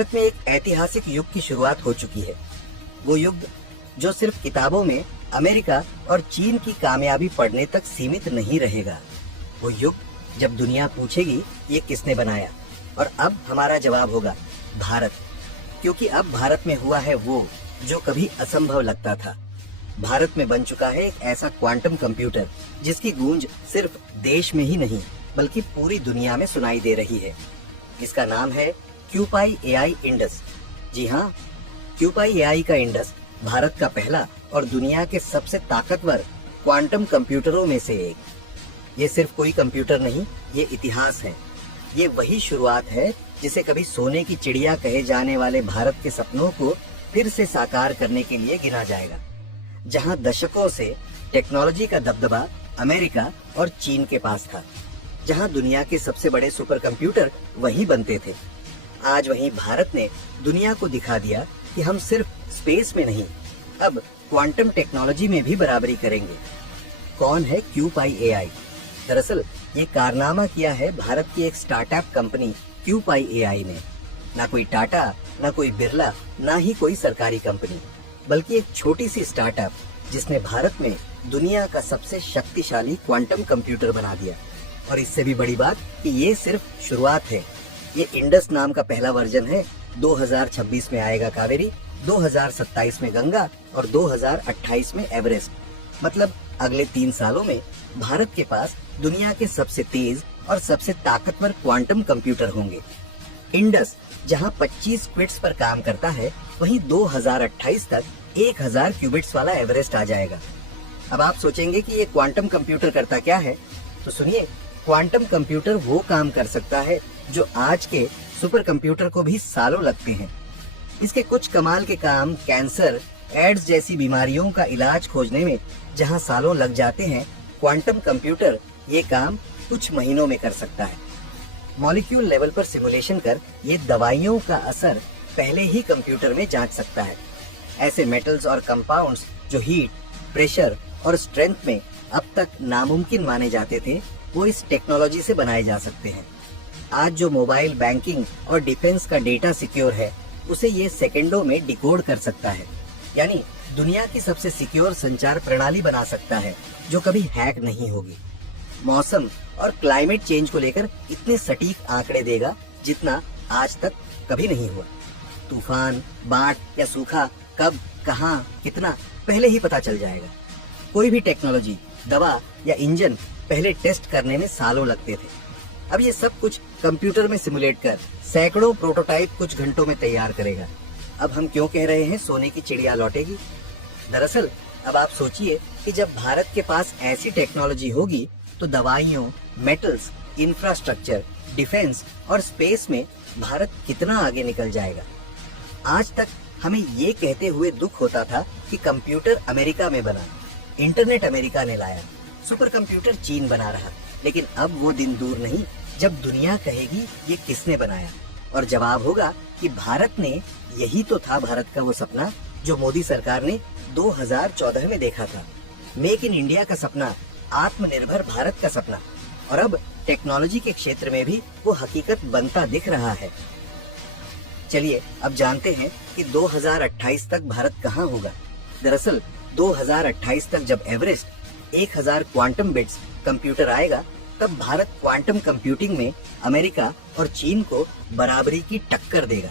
भारत में एक ऐतिहासिक युग की शुरुआत हो चुकी है। वो युग जो सिर्फ किताबों में अमेरिका और चीन की कामयाबी पढ़ने तक सीमित नहीं रहेगा। वो युग जब दुनिया पूछेगी ये किसने बनाया, और अब हमारा जवाब होगा भारत। क्योंकि अब भारत में हुआ है वो जो कभी असंभव लगता था। भारत में बन चुका है एक ऐसा क्वांटम कंप्यूटर जिसकी गूंज सिर्फ देश में ही नहीं बल्कि पूरी दुनिया में सुनाई दे रही है। इसका नाम है क्यूपाई एआई इंडस। जी हाँ, क्यूपाई एआई का इंडस भारत का पहला और दुनिया के सबसे ताकतवर क्वांटम कंप्यूटरों में से एक। ये सिर्फ कोई कंप्यूटर नहीं, ये इतिहास है। ये वही शुरुआत है जिसे कभी सोने की चिड़िया कहे जाने वाले भारत के सपनों को फिर से साकार करने के लिए गिना जाएगा। जहां दशकों से टेक्नोलॉजी का दबदबा अमेरिका और चीन के पास था, जहां दुनिया के सबसे बड़े सुपर कंप्यूटर वहीं बनते थे, आज वहीं भारत ने दुनिया को दिखा दिया कि हम सिर्फ स्पेस में नहीं, अब क्वांटम टेक्नोलॉजी में भी बराबरी करेंगे। कौन है क्यूपाई एआई? दरअसल ये कारनामा किया है भारत की एक स्टार्टअप कंपनी क्यूपाई एआई ने। ना कोई टाटा, ना कोई बिरला, ना ही कोई सरकारी कंपनी, बल्कि एक छोटी सी स्टार्टअप जिसने भारत में दुनिया का सबसे शक्तिशाली क्वांटम कंप्यूटर बना दिया। और इससे भी बड़ी बात कि ये सिर्फ शुरुआत है। ये इंडस नाम का पहला वर्जन है। 2026 में आएगा कावेरी, 2027 में गंगा और 2028 में एवरेस्ट। मतलब अगले 3 सालों में भारत के पास दुनिया के सबसे तेज और सबसे ताकतवर क्वांटम कंप्यूटर होंगे। इंडस जहां 25 क्विट्स पर काम करता है, वहीं 2028 तक 1000 क्यूबिट्स वाला एवरेस्ट आ जाएगा। अब आप सोचेंगे कि ये क्वांटम कंप्यूटर करता क्या है, तो सुनिए, क्वांटम कंप्यूटर वो काम कर सकता है जो आज के सुपर कंप्यूटर को भी सालों लगते हैं। इसके कुछ कमाल के काम कैंसर, एड्स जैसी बीमारियों का इलाज खोजने में जहां सालों लग जाते हैं, क्वांटम कंप्यूटर ये काम कुछ महीनों में कर सकता है। मॉलिक्यूल लेवल पर सिमुलेशन कर ये दवाइयों का असर पहले ही कंप्यूटर में जांच सकता है। ऐसे मेटल्स और कंपाउंड्स जो हीट, प्रेशर और स्ट्रेंथ में अब तक नामुमकिन माने जाते थे, वो इस टेक्नोलॉजी से बनाए जा सकते हैं। आज जो मोबाइल बैंकिंग और डिफेंस का डेटा सिक्योर है, उसे ये सेकंडों में डिकोड कर सकता है। यानी दुनिया की सबसे सिक्योर संचार प्रणाली बना सकता है जो कभी हैक नहीं होगी। मौसम और क्लाइमेट चेंज को लेकर इतने सटीक आंकड़े देगा जितना आज तक कभी नहीं हुआ। तूफान, बाढ़ या सूखा कब, कहां, कितना पहले ही पता चल जाएगा। कोई भी टेक्नोलॉजी, दवा या इंजन पहले टेस्ट करने में सालों लगते थे। अब ये सब कुछ कंप्यूटर में सिमुलेट कर सैकड़ों प्रोटोटाइप कुछ घंटों में तैयार करेगा। अब हम क्यों कह रहे हैं सोने की चिड़िया लौटेगी? दरअसल अब आप सोचिए कि जब भारत के पास ऐसी टेक्नोलॉजी होगी तो दवाइयों, मेटल्स, इंफ्रास्ट्रक्चर, डिफेंस और स्पेस में भारत कितना आगे निकल जाएगा। आज तक हमें ये कहते हुए दुख होता था कि कंप्यूटर अमेरिका में बना, इंटरनेट अमेरिका ने लाया, सुपर कंप्यूटर चीन बना रहा। लेकिन अब वो दिन दूर नहीं जब दुनिया कहेगी ये किसने बनाया, और जवाब होगा कि भारत ने। यही तो था भारत का वो सपना जो मोदी सरकार ने 2014 में देखा था। मेक इन इंडिया का सपना, आत्मनिर्भर भारत का सपना। और अब टेक्नोलॉजी के क्षेत्र में भी वो हकीकत बनता दिख रहा है। चलिए अब जानते हैं कि 2028 तक भारत कहाँ होगा। दरअसल 2028 तक जब एवरेस्ट, 1000 क्वांटम बिट्स कंप्यूटर आएगा, तब भारत क्वांटम कंप्यूटिंग में अमेरिका और चीन को बराबरी की टक्कर देगा।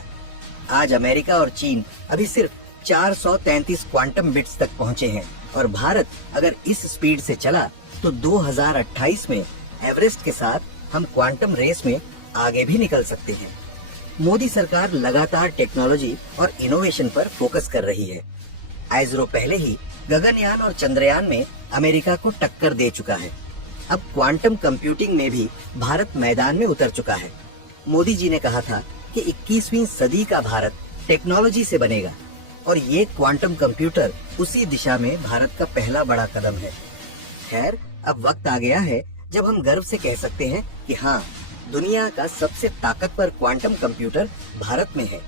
आज अमेरिका और चीन अभी सिर्फ 433 क्वांटम बिट्स तक पहुंचे हैं, और भारत अगर इस स्पीड से चला तो 2028 में एवरेस्ट के साथ हम क्वांटम रेस में आगे भी निकल सकते हैं। मोदी सरकार लगातार टेक्नोलॉजी और इनोवेशन पर फोकस कर रही है। आइसरो पहले ही गगनयान और चंद्रयान में अमेरिका को टक्कर दे चुका है। अब क्वांटम कंप्यूटिंग में भी भारत मैदान में उतर चुका है। मोदी जी ने कहा था कि 21वीं सदी का भारत टेक्नोलॉजी से बनेगा, और ये क्वांटम कंप्यूटर उसी दिशा में भारत का पहला बड़ा कदम है। खैर, अब वक्त आ गया है जब हम गर्व से कह सकते हैं कि हाँ, दुनिया का सबसे ताकतवर क्वांटम कंप्यूटर भारत में है।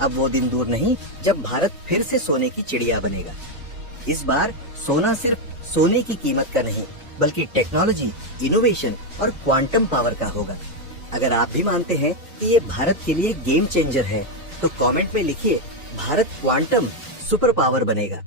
अब वो दिन दूर नहीं जब भारत फिर से सोने की चिड़िया बनेगा। इस बार सोना सिर्फ सोने की कीमत का नहीं, बल्कि टेक्नोलॉजी, इनोवेशन और क्वांटम पावर का होगा। अगर आप भी मानते हैं कि ये भारत के लिए गेम चेंजर है, तो कमेंट में लिखिए भारत क्वांटम सुपर पावर बनेगा।